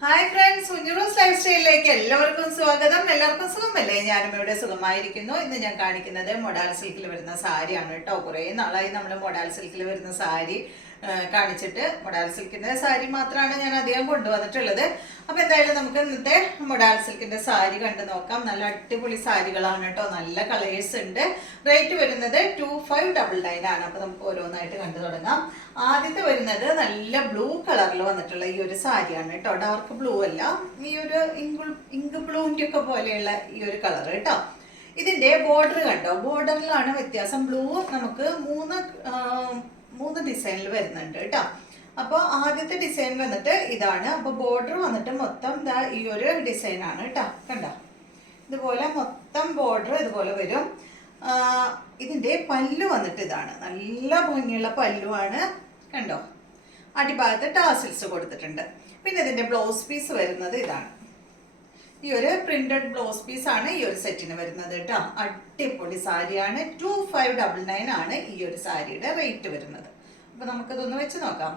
Hi friends, കുഞ്ഞുറൂസ് life സ്റ്റൈലിലേക്ക് എല്ലാവർക്കും സ്വാഗതം. എല്ലാവർക്കും സുഖമല്ലേ? ഞാനും ഇവിടെ സുഖമായിരിക്കുന്നു. ഇന്ന് ഞാൻ കാണിക്കുന്നത് മൊഡാൽ സിൽക്കിൽ വരുന്ന സാരിയാണ് കേട്ടോ. കുറേ നാളായി നമ്മൾ മൊഡാൽ സിൽക്കിൽ വരുന്ന സാരി കാണിച്ചിട്ട്. മൊഡാൽ സിൽക്കിന്റെ സാരി മാത്രമാണ് ഞാൻ അധികം കൊണ്ടുവന്നിട്ടുള്ളത്. അപ്പൊ എന്തായാലും നമുക്ക് ഇന്നത്തെ മൊഡാൽ സിൽക്കിന്റെ സാരി കണ്ടു നോക്കാം. നല്ല അടിപൊളി സാരികളാണ് കേട്ടോ. നല്ല കളേഴ്സ് ഉണ്ട്. റേറ്റ് വരുന്നത് 2599 ആണ്. അപ്പൊ നമുക്ക് ഓരോന്നായിട്ട് കണ്ടു തുടങ്ങാം. ആദ്യത്തെ വരുന്നത് നല്ല ബ്ലൂ കളറിൽ വന്നിട്ടുള്ള ഈ ഒരു സാരിയാണ് കേട്ടോ. ഡാർക്ക് ബ്ലൂ അല്ല, ഈ ഒരു ഇങ്ക് ബ്ലൂവിന്റെ ഒക്കെ പോലെയുള്ള ഈ ഒരു കളർ കേട്ടോ. ഇതിന്റെ ബോർഡർ കണ്ടോ, ബോർഡറിലാണ് വ്യത്യാസം. ബ്ലൂ നമുക്ക് മൂന്ന് ഡിസൈനിൽ വരുന്നുണ്ട് കേട്ടോ. അപ്പോൾ ആദ്യത്തെ ഡിസൈൻ വന്നിട്ട് ഇതാണ്. അപ്പോൾ ബോർഡർ വന്നിട്ട് മൊത്തം ഈ ഒരു ഡിസൈൻ ആണ് കേട്ടോ. കണ്ടോ, ഇതുപോലെ മൊത്തം ബോർഡർ ഇതുപോലെ വരും. ഇതിന്റെ പല്ലു വന്നിട്ട് ഇതാണ്. നല്ല ഭംഗിയുള്ള പല്ലുവാണ്. കണ്ടോ, അടിഭാഗത്ത് ടാസിൽസ് കൊടുത്തിട്ടുണ്ട്. പിന്നെ ഇതിന്റെ ബ്ലൗസ് പീസ് വരുന്നത് ഇതാണ്. ഈ ഒരു പ്രിന്റഡ് ബ്ലൗസ് പീസ് ആണ് ഈ ഒരു സെറ്റിന് വരുന്നത് കേട്ടോ. അടിപൊളി സാരിയാണ്. 2599 ആണ് ഈ ഒരു സാരിയുടെ റേറ്റ് വരുന്നത്. അപ്പൊ നമുക്കിതൊന്ന് വെച്ച് നോക്കാം.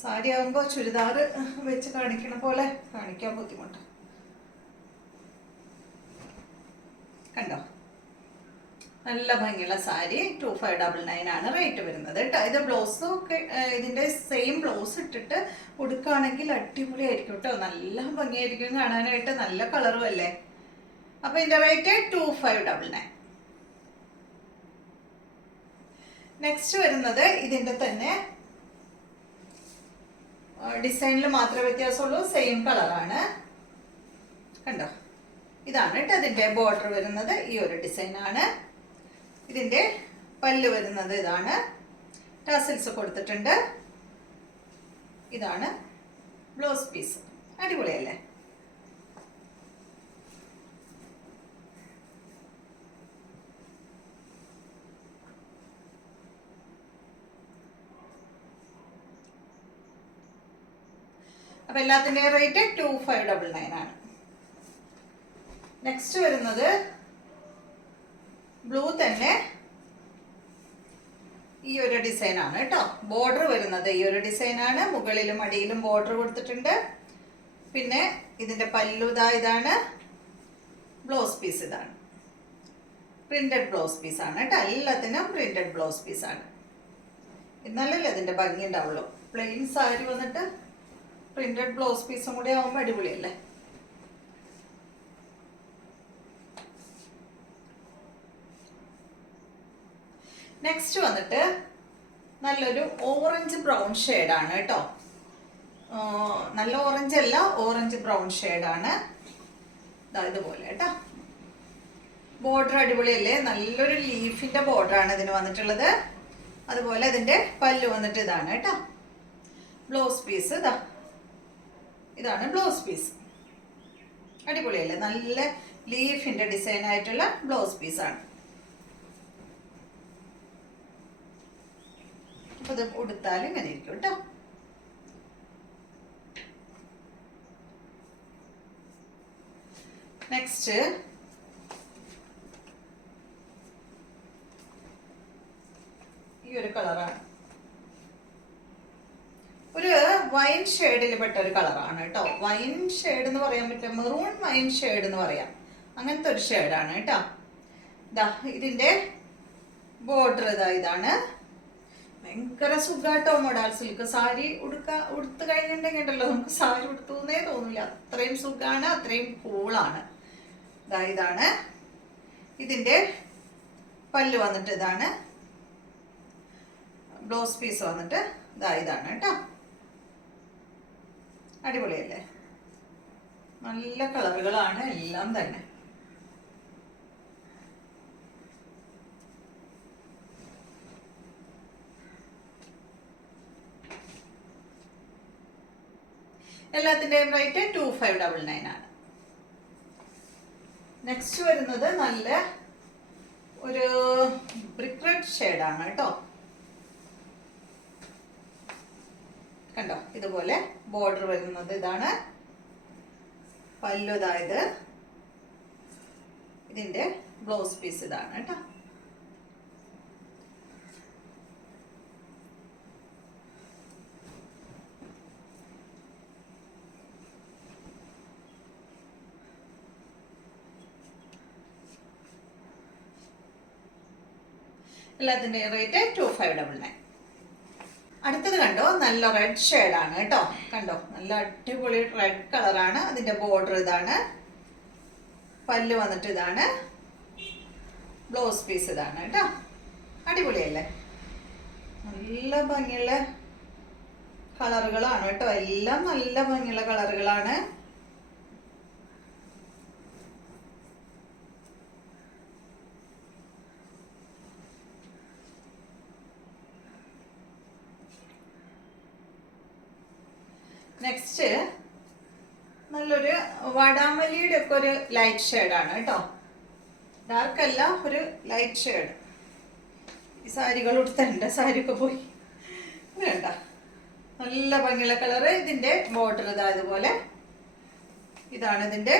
സാരി ആകുമ്പോ ചുരിദാർ വെച്ച് കാണിക്കണ പോലെ കാണിക്കാൻ ബുദ്ധിമുട്ട്. കണ്ടോ, നല്ല ഭംഗിയുള്ള സാരി. 2599 ആണ് റേറ്റ് വരുന്നത് കേട്ടോ. ഇത് ബ്ലൗസും ഒക്കെ ഇതിന്റെ സെയിം ബ്ലൗസ് ഇട്ടിട്ട് ഉടുക്കുകയാണെങ്കിൽ അടിപൊളിയായിരിക്കും കേട്ടോ. നല്ല ഭംഗിയായിരിക്കും കാണാനായിട്ട്. നല്ല കളറും അല്ലേ. അപ്പൊ ഇതിന്റെ റേറ്റ് 2599. നെക്സ്റ്റ് വരുന്നത് ഇതിന്റെ തന്നെ ഡിസൈനിൽ മാത്രമേ വ്യത്യാസമുള്ളൂ. സെയിം കളറാണ്. കണ്ടോ, ഇതാണ് കേട്ടോ അതിന്റെ ബോർഡർ വരുന്നത്. ഈ ഒരു ഡിസൈൻ ആണ്. ഇതിന്റെ പല്ല് വരുന്നത് ഇതാണ്. ടാസിൽസ് കൊടുത്തിട്ടുണ്ട്. ഇതാണ് ബ്ലൗസ് പീസ്. അടിപൊളിയല്ലേ? അപ്പൊ എല്ലാത്തിന്റെ റേറ്റ് 2599 ആണ്. നെക്സ്റ്റ് വരുന്നത് ബ്ലൂ തന്നെ ഈ ഒരു ഡിസൈൻ ആണ് കേട്ടോ. ബോർഡർ വരുന്നത് ഈ ഒരു ഡിസൈൻ ആണ്. മുകളിലും അടിയിലും ബോർഡർ കൊടുത്തിട്ടുണ്ട്. പിന്നെ ഇതിന്റെ പല്ലു ഇതാണ്. ബ്ലൗസ് പീസ് ഇതാണ്. പ്രിന്റഡ് ബ്ലൗസ് പീസ് ആണ് കേട്ടോ. എല്ലാത്തിനും പ്രിന്റഡ് ബ്ലൗസ് പീസ് ആണ്. എന്നാലല്ലേ അതിന്റെ ഭംഗി ഉണ്ടാവുള്ളൂ. പ്ലെയിൻ സാരി വന്നിട്ട് പ്രിന്റഡ് ബ്ലൗസ് പീസും കൂടി ആവുമ്പോൾ അടിപൊളിയല്ലേ? നെക്സ്റ്റ് വന്നിട്ട് നല്ലൊരു ഓറഞ്ച് ബ്രൗൺ ഷെയ്ഡാണ് കേട്ടോ. നല്ല ഓറഞ്ച് അല്ല, ഓറഞ്ച് ബ്രൗൺ ഷെയ്ഡാണ്. ഇതുപോലെ കേട്ടോ. ബോർഡർ അടിപൊളിയല്ലേ? നല്ലൊരു ലീഫിന്റെ ബോർഡർ ആണ് ഇതിന് വന്നിട്ടുള്ളത്. അതുപോലെ ഇതിന്റെ പല്ലു വന്നിട്ട് ഇതാണ് കേട്ടോ. ബ്ലൗസ് പീസ് ഇതാണ് ബ്ലൗസ് പീസ്. അടിപൊളിയല്ലേ? നല്ല ലീഫിന്റെ ഡിസൈൻ ആയിട്ടുള്ള ബ്ലൗസ് പീസാണ്. അപ്പൊ ഇത് ഉടുത്താലും ഇങ്ങനെ ഇരിക്കും കേട്ടോ. നെക്സ്റ്റ് ഈ ഒരു കളറാണ്. ഒരു വൈൻ ഷെയ്ഡിൽ പെട്ട ഒരു കളറാണ് കേട്ടോ. വൈൻ ഷെയ്ഡ് എന്ന് പറയാൻ പറ്റില്ല, മെറൂൺ വൈൻ ഷെയ്ഡ് എന്ന് പറയാം. അങ്ങനത്തെ ഒരു ഷെയ്ഡാണ് കേട്ടോ. ഇതിന്റെ ബോർഡർ ഇതാണ്. ഭയങ്കര സുഖാട്ടോ മൊഡാൽ സിൽക്ക്. സാരി ഉടുത്ത് കഴിഞ്ഞിട്ടുണ്ടെങ്കിൽ നമുക്ക് സാരി ഉടുത്തുന്നേ തോന്നില്ല. അത്രയും സുഖാണ്, അത്രയും കൂളാണ്. ഇതാണ് ഇതിന്റെ പല്ല് വന്നിട്ട് ഇതാണ്. ബ്ലൗസ് പീസ് വന്നിട്ട് ഇതാണ് കേട്ടോ. അടിപൊളിയല്ലേ? നല്ല കളറുകളാണ് എല്ലാം തന്നെ. എല്ലാത്തിന്റെയും റേറ്റ് 2599 ആണ്. നെക്സ്റ്റ് വരുന്നത് നല്ല ഒരു ബ്രിക്ക് റെഡ് ഷെയ്ഡാണ് കേട്ടോ. കണ്ടോ, ഇതുപോലെ ബോർഡർ വരുന്നത് ഇതാണ്. പല്ലു ഇതിന്റെ ബ്ലൗസ് പീസ് ഇതാണ് കേട്ടോ. എല്ലാത്തിൻ്റെയും റേറ്റ് 2599. അടുത്തത് കണ്ടോ, നല്ല റെഡ് ഷെയ്ഡാണ് കേട്ടോ. കണ്ടോ, നല്ല അടിപൊളി റെഡ് കളറാണ്. അതിൻ്റെ ബോർഡർ ഇതാണ്, പല്ല് വന്നിട്ട് ഇതാണ്, ബ്ലൗസ് പീസ് ഇതാണ് കേട്ടോ. അടിപൊളിയല്ലേ? നല്ല ഭംഗിയുള്ള കളറുകളാണ് കേട്ടോ. എല്ലാം നല്ല ഭംഗിയുള്ള കളറുകളാണ്. നെക്സ്റ്റ് നല്ലൊരു വാടാമല്ലിയുടെ ഒക്കെ ഒരു ലൈറ്റ് ഷെയ്ഡാണ് കേട്ടോ. ഡാർക്ക് അല്ല, ഒരു ലൈറ്റ് ഷെയ്ഡ്. ഈ സാരികൾ ഉടുത്തണ്ട, സാരിയൊക്കെ പോയി. വേണ്ട, നല്ല ഭംഗിയുള്ള കളറ്. ഇതിൻ്റെ ബോർഡർ ഇതാ ഇതുപോലെ. ഇതാണ് ഇതിൻ്റെ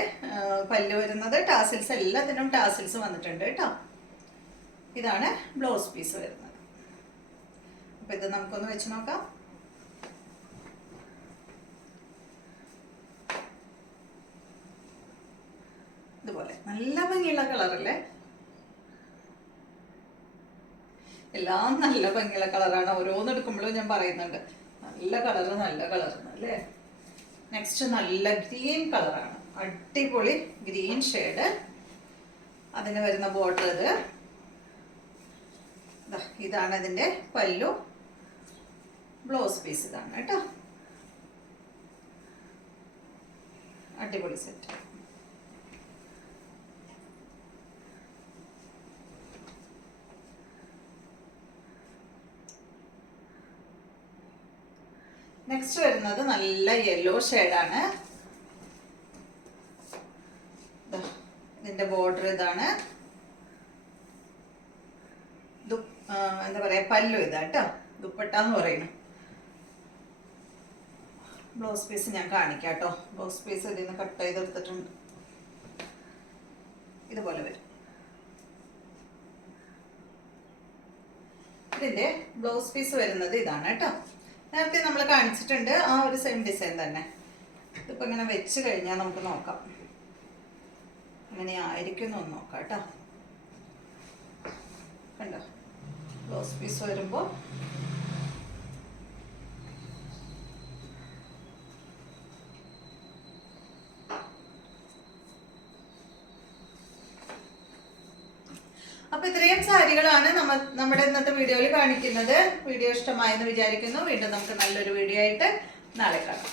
പല്ല് വരുന്നത്. ടാസിൽസ്, എല്ലാത്തിനും ടാസിൽസ് വന്നിട്ടുണ്ട് കേട്ടോ. ഇതാണ് ബ്ലൗസ് പീസ് വരുന്നത്. അപ്പം ഇത് നമുക്കൊന്ന് വെച്ച് നോക്കാം. ഇതുപോലെ നല്ല ഭംഗിയുള്ള കളറല്ലേ? എല്ലാം നല്ല ഭംഗിയുള്ള കളറാണ്. ഓരോന്നെടുക്കുമ്പോഴും ഞാൻ പറയുന്നുണ്ട് നല്ല കളറ്, നല്ല കളറാണ് അല്ലേ? നെക്സ്റ്റ് നല്ല ഗ്രീൻ കളറാണ്, അടിപൊളി ഗ്രീൻ ഷെയ്ഡ്. അതിന് വരുന്ന ബോർഡർ ഇതാണ് ഇതിൻ്റെ പല്ലു, ബ്ലൗസ് പീസ് ഇതാണ് കേട്ടോ. അടിപൊളി സെറ്റ്. നെക്സ്റ്റ് വരുന്നത് നല്ല യെല്ലോ ഷെയ്ഡാണ്. ഇതിന്റെ ബോർഡർ ഇതാണ്, എന്താ പറയാ, പല്ലു ഇതാ കേട്ടോ, ദുപ്പട്ടാന്ന് പറയുന്നു. ബ്ലൗസ് പീസ് ഞാൻ കാണിക്കാം കേട്ടോ. ബ്ലൗസ് പീസ് ഇതിൽ നിന്ന് കട്ട് ചെയ്തെടുത്തിട്ടുണ്ട്. ഇതുപോലെ വരും. ഇതിന്റെ ബ്ലൗസ് പീസ് വരുന്നത് ഇതാണ് കേട്ടോ. നേരത്തെ നമ്മൾ കാണിച്ചിട്ടുണ്ട് ആ ഒരു സെയിം ഡിസൈൻ തന്നെ. ഇതിപ്പോൾ ഇങ്ങനെ വെച്ച് കഴിഞ്ഞാൽ നമുക്ക് നോക്കാം എങ്ങനെയായിരിക്കും എന്ന് നോക്കാം കേട്ടോ. കണ്ടോ, ബ്ലൗസ് പീസ് വരുമ്പോൾ അപ്പൊ ഇത്രയും സാരികളാണ് നമ്മുടെ ഇന്നത്തെ വീഡിയോയിൽ കാണിക്കുന്നത്. വീഡിയോ ഇഷ്ടമായെന്ന് വിചാരിക്കുന്നു. വീണ്ടും നമുക്ക് നല്ലൊരു വീഡിയോ ആയിട്ട് നാളെ കാണാം.